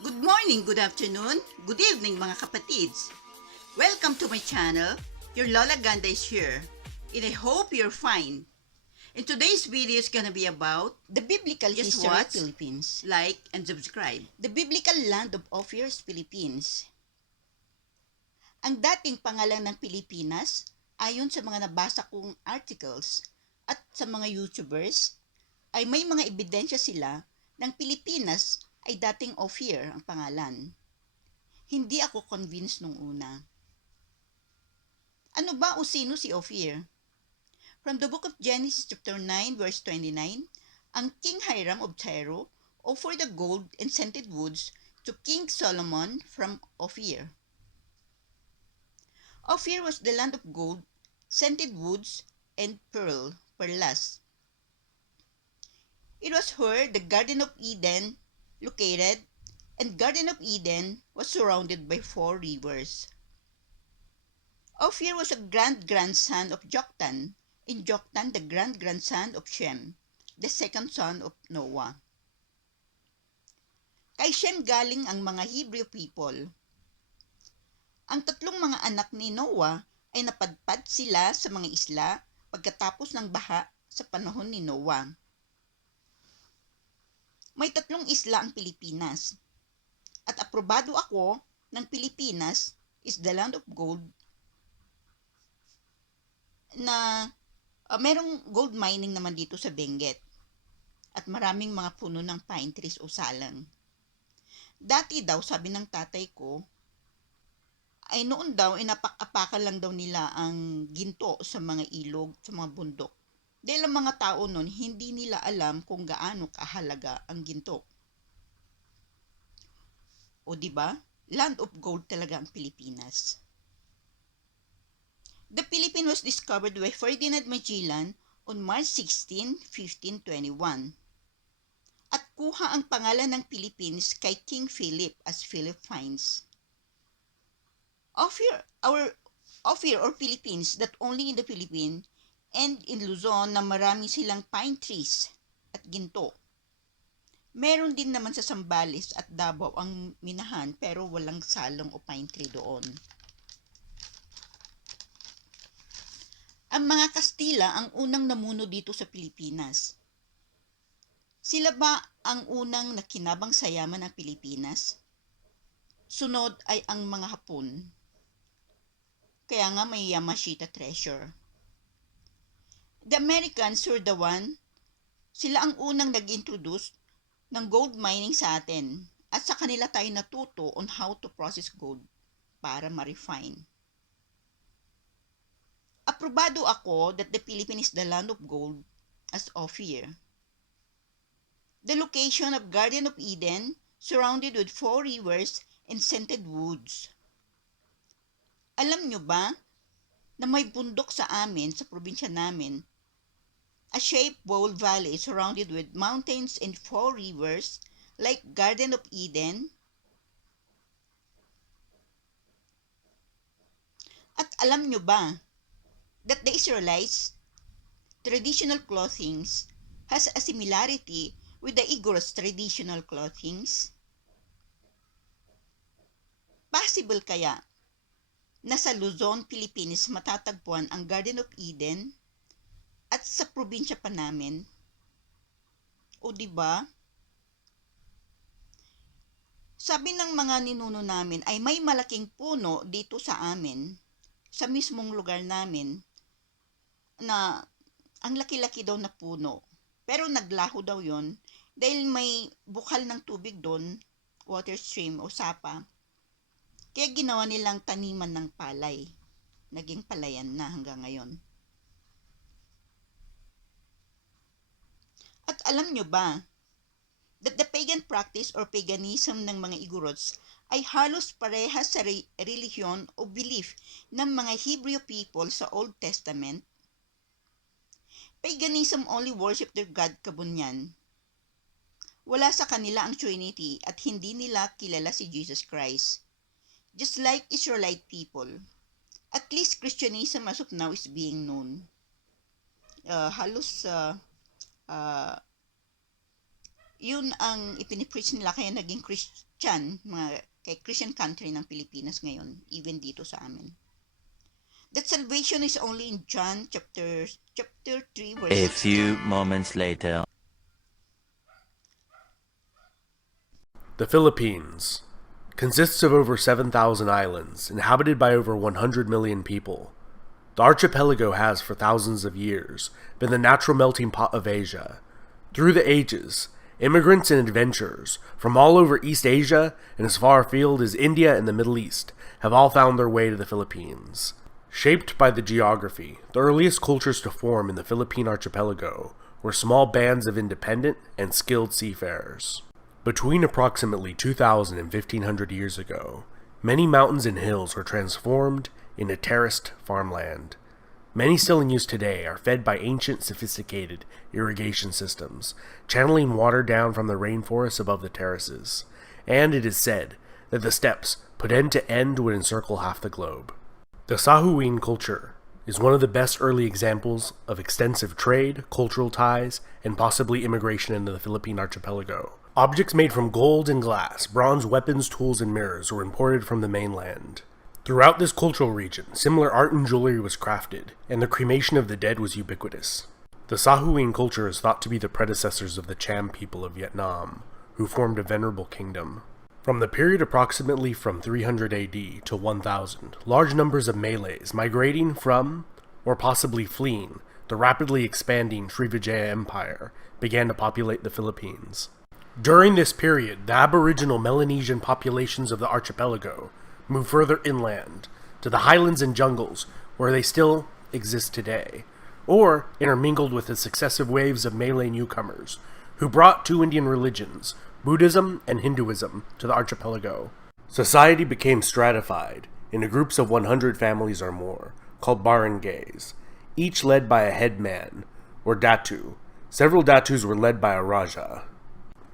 Good morning, good afternoon, good evening mga kapatids. Welcome to my channel. Your Lola Gandah is here, and I hope you're fine. And today's video is gonna be about The biblical just history of watch, Philippines. like, and subscribe. The biblical land of Ophir's Philippines. Ang dating pangalan ng Pilipinas, ayon sa mga nabasa kong articles at sa mga YouTubers, ay may mga ebidensya sila ng Pilipinas ay dating Ophir ang pangalan. Hindi ako convinced nung una. Ano ba o sino si Ophir? From the book of Genesis chapter 9 verse 29, ang King Hiram of Tyre offered the gold and scented woods to King Solomon from Ophir. Ophir was the land of gold, scented woods, and perlas. It was where the Garden of Eden located, and Garden of Eden was surrounded by 4 rivers. Ophir was a grand-grandson of Joktan, and Joktan the grand-grandson of Shem, the second son of Noah. Kay Shem galing ang mga Hebrew people. Ang tatlong mga anak ni Noah ay napadpad sila sa mga isla pagkatapos ng baha sa panahon ni Noah. May 3 isla ang Pilipinas. At aprobado ako ng Pilipinas is the land of gold na merong gold mining naman dito sa Benguet. At maraming mga puno ng pine trees o salang. Dati daw, sabi ng tatay ko, ay noon daw, inapak-apakan lang daw nila ang ginto sa mga ilog, sa mga bundok. Dahil ang mga tao noon, hindi nila alam kung gaano kahalaga ang ginto. O diba? Land of gold talaga ang Pilipinas. The Philippines was discovered by Ferdinand Magellan on March 16, 1521. At kuha ang pangalan ng Philippines kay King Philip as Philippines. Ophir or Philippines that only in the Philippines and in Luzon na marami silang pine trees at ginto. Meron din naman sa Zambales at Davao ang minahan pero walang salong o pine tree doon. Ang mga Kastila ang unang namuno dito sa Pilipinas. Sila ba ang unang nakinabang sa yaman ng Pilipinas? Sunod ay ang mga Hapon. Kaya nga may Yamashita treasure. The Americans were the one, sila ang unang nag-introduce ng gold mining sa atin at sa kanila tayo natuto on how to process gold para ma-refine. Aprobado ako that the Philippines is the land of gold as Ophir. The location of Garden of Eden surrounded with 4 rivers and scented woods. Alam nyo ba na may bundok sa amin, sa probinsya namin, a shaped bowl valley surrounded with mountains and 4 rivers like Garden of Eden? At alam nyo ba that the Israelites' traditional clothings has a similarity with the Igor's traditional clothings? Possible kaya na sa Luzon, Pilipinas matatagpuan ang Garden of Eden at sa probinsya pa namin? O diba? Sabi ng mga ninuno namin ay may malaking puno dito sa amin, sa mismong lugar namin, na ang laki-laki daw na puno. Pero naglaho daw yon dahil may bukal ng tubig doon, water stream o sapa. Kaya ginawa nilang taniman ng palay. Naging palayan na hanggang ngayon. At alam nyo ba that the pagan practice or paganism ng mga Igorots ay halos parehas sa relihiyon o belief ng mga Hebrew people sa Old Testament? Paganism only worship their God Kabunyan. Wala sa kanila ang Trinity at hindi nila kilala si Jesus Christ. Just like Israelite people, at least Christianism as of now is being known. Halos Yun ang ipinipreach nila, kaya naging Christian, kay Christian country ng Pilipinas ngayon, even dito sa amin. That salvation is only in John chapter 3 verse A 16. few moments later. The Philippines consists of over 7,000 islands, inhabited by over 100 million people. The archipelago has, for thousands of years, been the natural melting pot of Asia. Through the ages, immigrants and adventurers from all over East Asia and as far afield as India and the Middle East have all found their way to the Philippines. Shaped by the geography, the earliest cultures to form in the Philippine archipelago were small bands of independent and skilled seafarers. Between approximately 2,000 and 1,500 years ago, many mountains and hills were transformed into terraced farmland. Many still in use today are fed by ancient sophisticated irrigation systems, channeling water down from the rainforests above the terraces, and it is said that the steppes put end to end would encircle half the globe. The Sahuin culture is one of the best early examples of extensive trade, cultural ties, and possibly immigration into the Philippine archipelago. Objects made from gold and glass, bronze weapons, tools, and mirrors were imported from the mainland. Throughout this cultural region, similar art and jewelry was crafted, and the cremation of the dead was ubiquitous. The Sahuin culture is thought to be the predecessors of the Cham people of Vietnam, who formed a venerable kingdom. From the period approximately from 300 AD to 1000, large numbers of Malays migrating from, or possibly fleeing, the rapidly expanding Srivijaya Empire began to populate the Philippines. During this period, the aboriginal Melanesian populations of the archipelago moved further inland, to the highlands and jungles where they still exist today, or intermingled with the successive waves of Malay newcomers, who brought two Indian religions, Buddhism and Hinduism, to the archipelago. Society became stratified into groups of 100 families or more, called barangays, each led by a headman, or datu. Several datus were led by a raja,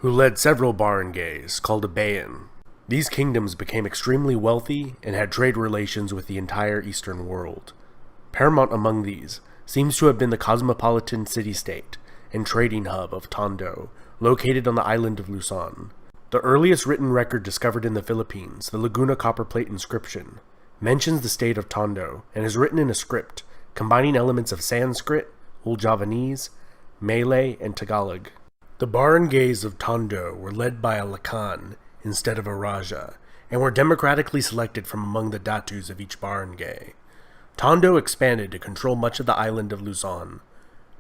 who led several barangays, called a bayan. These kingdoms became extremely wealthy and had trade relations with the entire eastern world. Paramount among these seems to have been the cosmopolitan city-state and trading hub of Tondo, located on the island of Luzon. The earliest written record discovered in the Philippines, the Laguna copperplate inscription, mentions the state of Tondo and is written in a script combining elements of Sanskrit, Old Javanese, Malay, and Tagalog. The barangays of Tondo were led by a lakan instead of a raja, and were democratically selected from among the datus of each barangay. Tondo expanded to control much of the island of Luzon,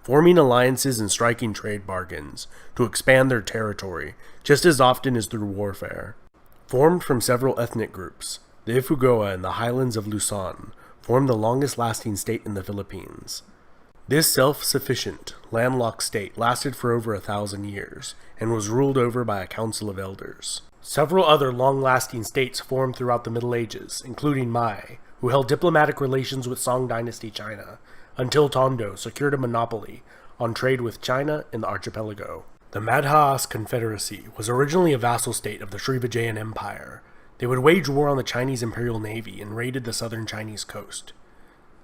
forming alliances and striking trade bargains to expand their territory just as often as through warfare. Formed from several ethnic groups, the Ifugao in the highlands of Luzon formed the longest-lasting state in the Philippines. This self-sufficient, landlocked state lasted for over 1,000 years and was ruled over by a council of elders. Several other long-lasting states formed throughout the Middle Ages, including Mai, who held diplomatic relations with Song Dynasty China, until Tondo secured a monopoly on trade with China in the archipelago. The Madhas Confederacy was originally a vassal state of the Srivijayan Empire. They would wage war on the Chinese Imperial Navy and raided the southern Chinese coast.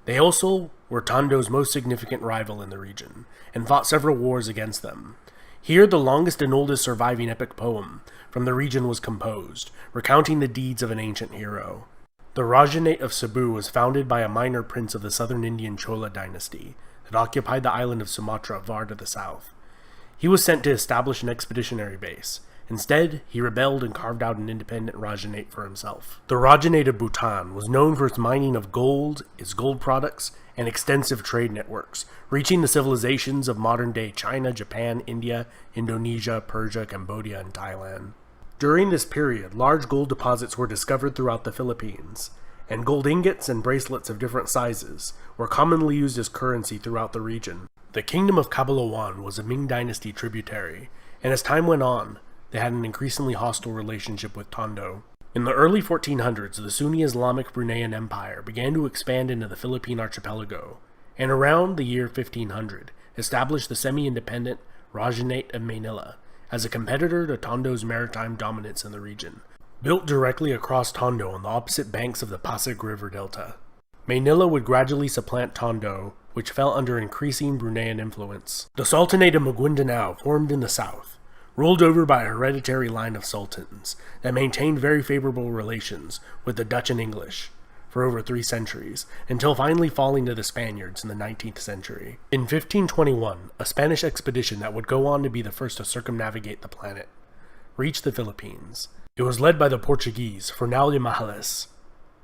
They also were Tondo's most significant rival in the region, and fought several wars against them. Here the longest and oldest surviving epic poem from the region was composed, recounting the deeds of an ancient hero. The Rajanate of Cebu was founded by a minor prince of the southern Indian Chola dynasty that occupied the island of Sumatra far to the south. He was sent to establish an expeditionary base. Instead, he rebelled and carved out an independent Rajanate for himself. The Rajanate of Bhutan was known for its mining of gold, its gold products, and extensive trade networks, reaching the civilizations of modern-day China, Japan, India, Indonesia, Persia, Cambodia, and Thailand. During this period, large gold deposits were discovered throughout the Philippines, and gold ingots and bracelets of different sizes were commonly used as currency throughout the region. The kingdom of Cabalawan was a Ming dynasty tributary, and as time went on, they had an increasingly hostile relationship with Tondo. In the early 1400s, the Sunni Islamic Bruneian Empire began to expand into the Philippine archipelago, and around the year 1500, established the semi-independent Rajanate of Manila as a competitor to Tondo's maritime dominance in the region. Built directly across Tondo on the opposite banks of the Pasig River Delta, Manila would gradually supplant Tondo, which fell under increasing Bruneian influence. The Sultanate of Maguindanao formed in the south, ruled over by a hereditary line of sultans that maintained very favorable relations with the Dutch and English for over 3 centuries, until finally falling to the Spaniards in the 19th century. In 1521, a Spanish expedition that would go on to be the first to circumnavigate the planet reached the Philippines. It was led by the Portuguese, Fernão de Magalhães.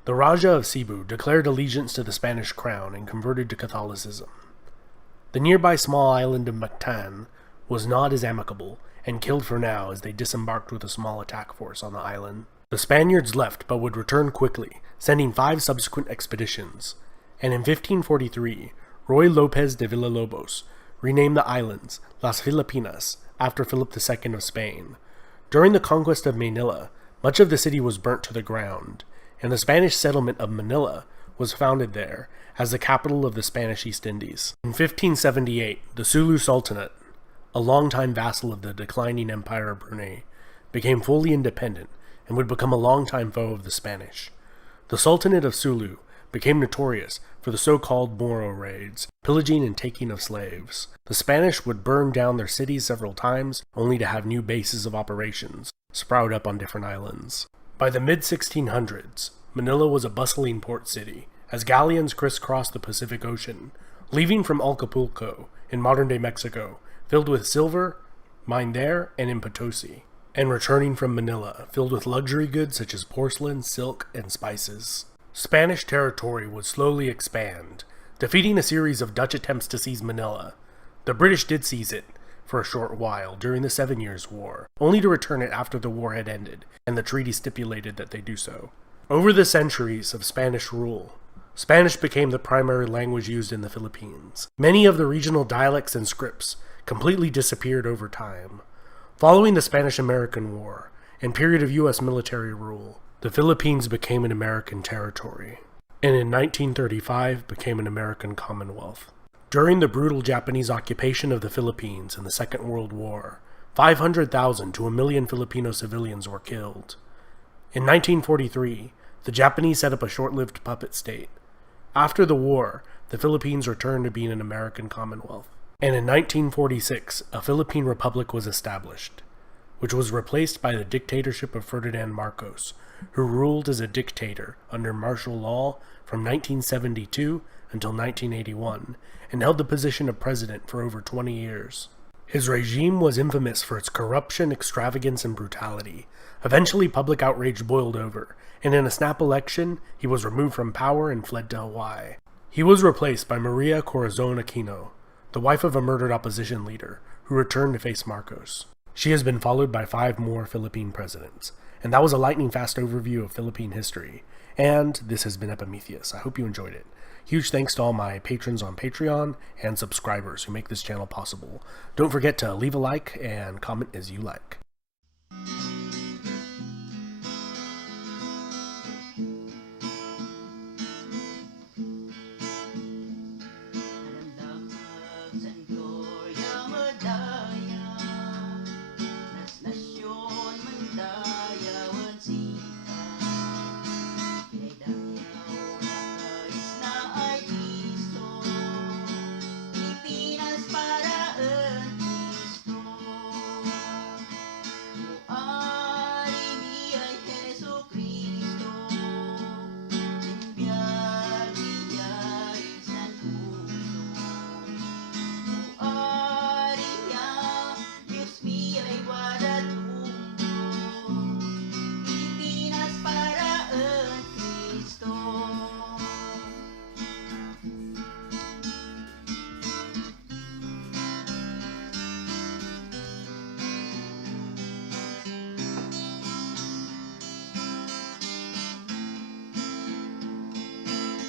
The Raja of Cebu declared allegiance to the Spanish crown and converted to Catholicism. The nearby small island of Mactan was not as amicable and killed Fernão as they disembarked with a small attack force on the island. The Spaniards left but would return quickly, sending 5 subsequent expeditions, and in 1543, Ruy López de Villalobos renamed the islands Las Filipinas after Philip II of Spain. During the conquest of Manila, much of the city was burnt to the ground, and the Spanish settlement of Manila was founded there as the capital of the Spanish East Indies. In 1578, the Sulu Sultanate, a longtime vassal of the declining Empire of Brunei, became fully independent and would become a longtime foe of the Spanish. The Sultanate of Sulu became notorious for the so-called Moro raids, pillaging and taking of slaves. The Spanish would burn down their cities several times, only to have new bases of operations sprout up on different islands. By the mid-1600s, Manila was a bustling port city, as galleons crisscrossed the Pacific Ocean, leaving from Acapulco, in modern-day Mexico, filled with silver, mined there and in Potosi, and returning from Manila, filled with luxury goods such as porcelain, silk, and spices. Spanish territory would slowly expand, defeating a series of Dutch attempts to seize Manila. The British did seize it for a short while during the 7 Years' War, only to return it after the war had ended, and the treaty stipulated that they do so. Over the centuries of Spanish rule, Spanish became the primary language used in the Philippines. Many of the regional dialects and scripts completely disappeared over time. Following the Spanish-American War and period of U.S. military rule, the Philippines became an American territory, and in 1935 became an American Commonwealth. During the brutal Japanese occupation of the Philippines in the Second World War, 500,000 to 1 million Filipino civilians were killed. In 1943, the Japanese set up a short-lived puppet state. After the war, the Philippines returned to being an American Commonwealth. And in 1946, a Philippine Republic was established, which was replaced by the dictatorship of Ferdinand Marcos, who ruled as a dictator under martial law from 1972 until 1981, and held the position of president for over 20 years. His regime was infamous for its corruption, extravagance, and brutality. Eventually, public outrage boiled over, and in a snap election, he was removed from power and fled to Hawaii. He was replaced by Maria Corazon Aquino, the wife of a murdered opposition leader, who returned to face Marcos. She has been followed by 5 more Philippine presidents. And that was a lightning-fast overview of Philippine history. And this has been Epimetheus. I hope you enjoyed it. Huge thanks to all my patrons on Patreon and subscribers who make this channel possible. Don't forget to leave a like and comment as you like.